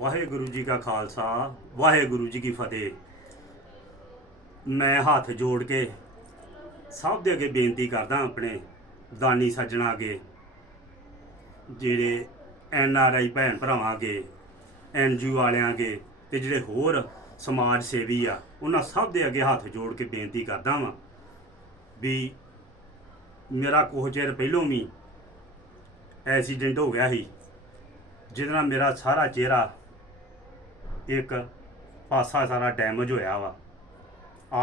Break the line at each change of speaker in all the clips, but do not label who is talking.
ਵਾਹਿਗੁਰੂ ਜੀ ਕਾ ਖਾਲਸਾ, ਵਾਹਿਗੁਰੂ ਜੀ ਕੀ ਫਤਿਹ। ਮੈਂ ਹੱਥ ਜੋੜ ਕੇ ਸਭ ਦੇ ਅੱਗੇ ਬੇਨਤੀ ਕਰਦਾ ਆਪਣੇ ਦਾਨੀ ਸੱਜਣਾ ਅੱਗੇ, ਜਿਹੜੇ ਐਨ ਆਰ ਆਈ ਭੈਣ ਭਰਾਵਾਂ ਅੱਗੇ, ਐਨ ਜੀ ਵਾਲਿਆਂ ਅੱਗੇ ਤੇ ਜਿਹੜੇ ਹੋਰ ਸਮਾਜ ਸੇਵੀ ਆ, ਉਹਨਾਂ ਸਭ ਦੇ ਅੱਗੇ ਹੱਥ ਜੋੜ ਕੇ ਬੇਨਤੀ ਕਰਦਾ ਵਾਂ ਵੀ ਮੇਰਾ ਕੁਝ ਚਿਰ ਪਹਿਲੋਂ ਵੀ ਐਕਸੀਡੈਂਟ ਹੋ ਗਿਆ ਸੀ, ਜਿਹਦੇ ਨਾਲ ਮੇਰਾ ਸਾਰਾ ਚਿਹਰਾ ਇੱਕ ਪਾਸਾ ਸਾਰਾ ਡੈਮੇਜ ਹੋਇਆ ਵਾ।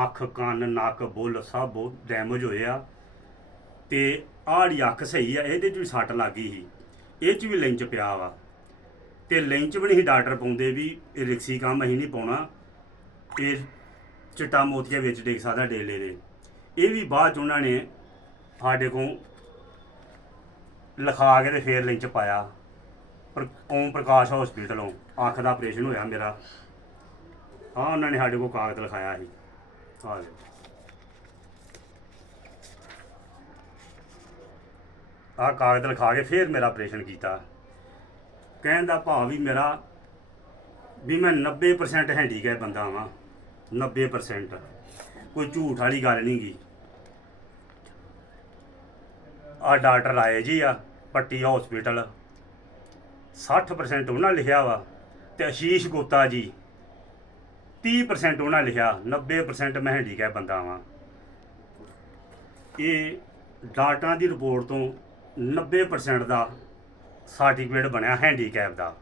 ਅੱਖ, ਕੰਨ, ਨੱਕ, ਬੁੱਲ ਸਭ ਬਹੁਤ ਡੈਮੇਜ ਹੋਏ ਆ। ਤੇ ਆੜੀ ਅੱਖ ਸਹੀ ਆ, ਇਹਦੇ 'ਚ ਵੀ ਸੱਟ ਲੱਗੀ ਸੀ। ਇਹ 'ਚ ਵੀ ਲਿੰਚ ਪਿਆ ਵਾ। ਤੇ ਲੈਂਚ ਵੀ ਨਹੀਂ ਸੀ ਡਾਕਟਰ ਪਾਉਂਦੇ ਵੀ ਇਹ ਰਿਕਸੀ ਕੰਮ ਅਸੀਂ ਨਹੀਂ ਪਾਉਣਾ। ਇਹ ਚਿੱਟਾ ਮੋਤੀਆ ਵਿੱਚ ਡੇਗ ਸਕਦਾ ਡੇਲੇ ਦੇ। ਇਹ ਵੀ ਬਾਅਦ ਚ ਉਹਨਾਂ ਨੇ ਸਾਡੇ ਕੋਲ ਲਿਖਾ ਕੇ ਤੇ ਫੇਰ ਲਿੰਚ ਪਾਇਆ। ਪਰ ਓਮ ਪ੍ਰਕਾਸ਼ ਹਸਪੀਟਲੋਂ ਅੱਖ ਦਾ ਆਪਰੇਸ਼ਨ ਹੋਇਆ ਮੇਰਾ। ਹਾਂ, ਉਹਨਾਂ ਨੇ ਸਾਡੇ ਕੋਲ ਕਾਗਜ਼ ਲਿਖਾਇਆ ਸੀ। ਆ ਲਓ ਆਹ ਕਾਗਜ਼ ਲਿਖਾ ਕੇ ਫਿਰ ਮੇਰਾ ਆਪਰੇਸ਼ਨ ਕੀਤਾ। ਕਹਿਣ ਦਾ ਭਾਵ ਵੀ ਮੇਰਾ ਵੀ ਮੈਂ 90% ਹੈਂਡੀਕੈਪ ਬੰਦਾ ਵਾਂ। 90% ਕੋਈ ਝੂਠ ਵਾਲੀ ਗੱਲ ਨਹੀਂ ਗੀ। ਆ ਡਾਕਟਰ ਆਏ ਜੀ ਆ, ਪੱਟੀ ਹਸਪੀਟਲ 60% ਉਹਨਾਂ ਲਿਖਿਆ ਵਾ ਤੇ ਅਸ਼ੀਸ਼ ਗੁਪਤਾ ਜੀ 30% ਉਹਨਾਂ ਲਿਖਿਆ 90% ਮੈਂ ਹੈਂਡੀਕੈਪ ਬੰਦਾ ਵਾਂ। ਇਹ ਡਾਕਟਰਾਂ ਦੀ ਰਿਪੋਰਟ ਤੋਂ 90% ਦਾ ਸਰਟੀਫਿਕੇਟ ਬਣਿਆ ਹੈਂਡੀਕੈਪ ਦਾ।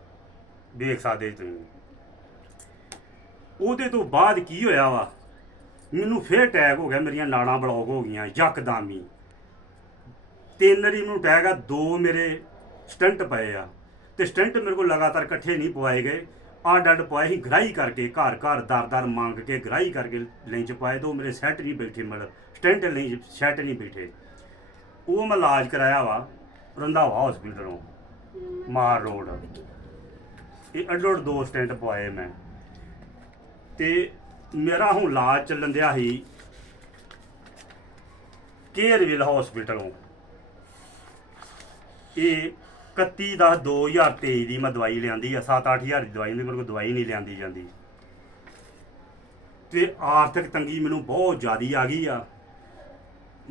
ਵੇਖ ਸਕਦੇ ਜੀ ਤੁਸੀਂ। ਉਹਦੇ ਤੋਂ ਬਾਅਦ ਕੀ ਹੋਇਆ ਵਾ? ਮੈਨੂੰ ਫੇਰ ਅਟੈਕ ਹੋ ਗਿਆ, ਮੇਰੀਆਂ ਨਾੜਾਂ ਬਲੌਕ ਹੋ ਗਈਆਂ, ਯਕਦਮ ਹੀ। ਤਿੰਨ ਵਾਰੀ ਮੈਨੂੰ ਅਟੈਕ ਆ, ਦੋ ਮੇਰੇ ਸਟੰਟ ਪਏ ਆ। ਤੇ ਸਟੈਂਟ ਮੇਰੇ ਕੋਲ ਲਗਾਤਾਰ ਇਕੱਠੇ ਨਹੀਂ ਪਵਾਏ ਗਏ। ਅੱਡ ਅੱਡ ਪਵਾਏ ਸੀ ਗ੍ਰਾਈ ਕਰਕੇ, ਘਰ ਘਰ ਦਰ ਦਰ ਮੰਗ ਕੇ ਗ੍ਰਾਈ ਕਰਕੇ ਲੈਂਚ ਪਾਏ ਤੇ ਉਹ ਮੇਰੇ ਸੈੱਟ ਨਹੀਂ ਬੈਠੇ, ਮਤਲਬ ਸਟੰਟ ਨਹੀਂ ਸੈੱਟ ਨਹੀਂ ਬੈਠੇ। ਉਹ ਮੈਂ ਇਲਾਜ ਕਰਾਇਆ ਵਾ, ਰੰਧਾਵਾ ਹਸਪੀਟਲੋਂ ਮਾਰ ਰੋਡ। ਇਹ ਅੱਡੋੜ ਦੋ ਸਟੈਂਟ ਪਵਾਏ ਮੈਂ। ਤੇ ਮੇਰਾ ਹੁਣ ਇਲਾਜ ਚੱਲਣ ਦਿਆ ਸੀ ਕੇਅਰਵਿਲ ਹਸਪੀਟਲੋਂ ਇਹ 31 10 2023 ਦੀ ਮੈਂ ਦਵਾਈ ਲਿਆਂਦੀ ਆ 7-8000 ਦੀ ਦਵਾਈ ਨਹੀਂ ਮੇਰੇ ਕੋਲ ਦਵਾਈ ਨਹੀਂ ਲਿਆਂਦੀ ਜਾਂਦੀ। ਤੇ ਆਰਥਿਕ ਤੰਗੀ ਮੈਨੂੰ ਬਹੁਤ ਜ਼ਿਆਦੀ ਆ ਗਈ ਆ।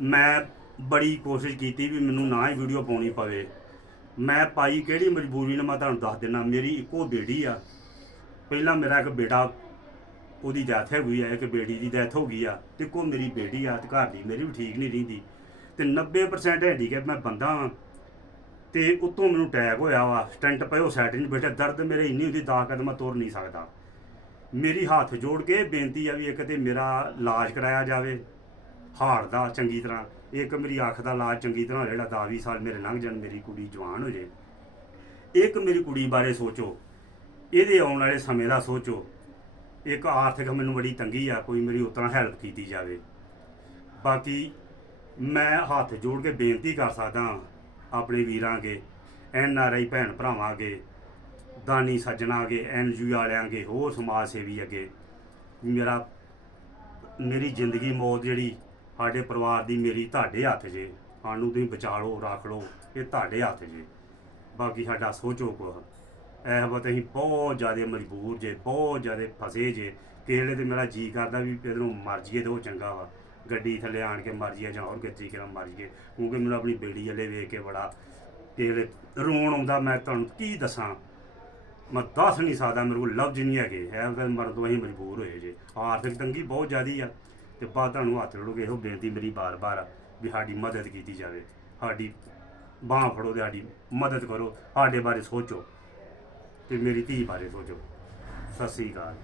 ਮੈਂ ਬੜੀ ਕੋਸ਼ਿਸ਼ ਕੀਤੀ ਵੀ ਮੈਨੂੰ ਨਾ ਹੀ ਵੀਡੀਓ ਪਾਉਣੀ ਪਵੇ। ਮੈਂ ਪਾਈ ਕਿਹੜੀ ਮਜਬੂਰੀ ਨਾਲ ਮੈਂ ਤੁਹਾਨੂੰ ਦੱਸ ਦਿੰਦਾ ਮੇਰੀ ਇੱਕੋ ਬੇਟੀ ਆ। ਪਹਿਲਾਂ ਮੇਰਾ ਇੱਕ ਬੇਟਾ, ਉਹਦੀ ਡੈਥ ਹੋ ਗਈ ਆ, ਇੱਕ ਬੇਟੀ ਦੀ ਡੈਥ ਹੋ ਗਈ ਆ, ਤੇ ਕੋ ਮੇਰੀ ਬੇਟੀ ਆ, ਤੇ ਘਰ ਦੀ ਮੇਰੀ ਵੀ ਠੀਕ ਨਹੀਂ ਰਹਿੰਦੀ। ਤੇ 90% ਹੈਂਡੀਕੈਪ ਮੈਂ ਬੰਦਾ ਹਾਂ ਤੇ ਉਤੋਂ ਮੈਨੂੰ ਅਟੈਕ ਹੋਇਆ ਵਾ। ਸਟੈਂਟ ਪਏ, ਉਹ ਸੈਟ ਨਹੀਂ ਬੈਠਾ। ਦਰਦ ਮੇਰੇ ਇੰਨੀ ਹੁੰਦੀ ਦਾ ਕਦਮ ਮੈਂ ਤੁਰ ਨਹੀਂ ਸਕਦਾ। ਮੇਰੀ ਹੱਥ ਜੋੜ ਕੇ ਬੇਨਤੀ ਆ ਵੀ ਇੱਕ ਤੇ ਮੇਰਾ ਇਲਾਜ ਕਰਾਇਆ ਜਾਵੇ ਹਾਰ ਦਾ ਚੰਗੀ ਤਰ੍ਹਾਂ। ਇੱਕ ਮੇਰੀ ਅੱਖ ਦਾ ਇਲਾਜ ਚੰਗੀ ਤਰ੍ਹਾਂ ਜਿਹੜਾ 10 20 ਸਾਲ ਮੇਰੇ ਲੰਘ ਜਾਣ, ਮੇਰੀ ਕੁੜੀ ਜਵਾਨ ਹੋ ਜੇ। ਇੱਕ ਮੇਰੀ ਕੁੜੀ ਬਾਰੇ ਸੋਚੋ। ਇਹਦੇ ਆਉਣ ਵਾਲੇ ਸਮੇਂ ਦਾ ਸੋਚੋ। ਇੱਕ ਆਰਥਿਕ ਮੈਨੂੰ ਬੜੀ ਤੰਗੀ ਆ, ਕੋਈ ਮੇਰੀ ਉਤਰਾ ਹੈਲਪ ਕੀਤੀ ਜਾਵੇ। ਬਾਕੀ ਮੈਂ ਹੱਥ ਜੋੜ ਕੇ ਬੇਨਤੀ ਕਰ ਸਕਦਾ ਆਪਣੇ ਵੀਰਾਂਗੇ ਐਨ ਆਰ ਆਈ ਭੈਣ ਭਰਾਵਾਂਗੇ ਦਾਨੀ ਸੱਜਣਾਂਗੇ ਐਨ ਜੀ ਵਾਲਿਆਂ ਹੋਰ ਸਮਾਜ ਸੇਵੀ ਅੱਗੇ। ਮੇਰਾ, ਮੇਰੀ ਜ਼ਿੰਦਗੀ ਮੌਤ ਜਿਹੜੀ, ਸਾਡੇ ਪਰਿਵਾਰ ਦੀ ਮੇਰੀ ਤੁਹਾਡੇ ਹੱਥ 'ਚ ਸਾਨੂੰ ਤੁਸੀਂ ਬਚਾ ਲਓ ਰੱਖ ਲਓ, ਇਹ ਤੁਹਾਡੇ ਹੱਥ 'ਚ ਬਾਕੀ ਸਾਡਾ ਸੋਚੋ ਕੋ ਇਹ ਵਕਤ ਅਸੀਂ ਬਹੁਤ ਜ਼ਿਆਦਾ ਮਜਬੂਰ ਜੇ, ਬਹੁਤ ਜ਼ਿਆਦਾ ਫਸੇ ਜੇ। ਕਿਸੇ ਵੇਲੇ ਤੇ ਮੇਰਾ ਜੀ ਕਰਦਾ ਵੀ ਇਧਰੋਂ ਮਰ ਜੀਏ ਤੇ ਉਹ ਚੰਗਾ ਵਾ। ਗੱਡੀ ਥੱਲੇ ਆਣ ਕੇ ਮਰ ਜੀਏ ਜਾਂ ਹੋਰ ਕਿਸੇ ਤਰੀਕੇ ਨਾਲ ਮਰ ਜੀਏ ਕਿਉਂਕਿ ਮੈਨੂੰ ਆਪਣੀ ਬੇੜੀ ਵਾਲੇ ਵੇਖ ਕੇ ਬੜਾ ਕਿਸੇ ਰੋਣ ਆਉਂਦਾ, ਮੈਂ ਤੁਹਾਨੂੰ ਕੀ ਦੱਸਾਂ? ਮੈਂ ਦੱਸ ਨਹੀਂ ਸਕਦਾ, ਮੇਰੇ ਕੋਲ ਲਫ਼ਜ਼ ਨਹੀਂ ਹੈਗੇ, ਹੈ ਫਿਰ ਮਰਨ ਤੋਂ ਅਸੀਂ ਮਜਬੂਰ ਹੋਏ ਜੇ। ਆਰਥਿਕ ਤੰਗੀ ਬਹੁਤ ਜ਼ਿਆਦੀ ਆ ਤੇ ਬਾਅਦ ਤੁਹਾਨੂੰ ਹੱਥ ਜੋੜੋਗੇ ਇਹੋ ਬੇਨਤੀ ਮੇਰੀ ਬਾਰ-ਬਾਰ ਵੀ ਸਾਡੀ ਮਦਦ ਕੀਤੀ ਜਾਵੇ। ਸਾਡੀ ਬਾਹ ਫੜੋ ਤੇ ਸਾਡੀ ਮਦਦ ਕਰੋ, ਸਾਡੇ ਬਾਰੇ ਸੋਚੋ ਤੇ ਮੇਰੀ ਧੀ ਬਾਰੇ ਸੋਚੋ। ਸਤਿ ਸ੍ਰੀ ਅਕਾਲ।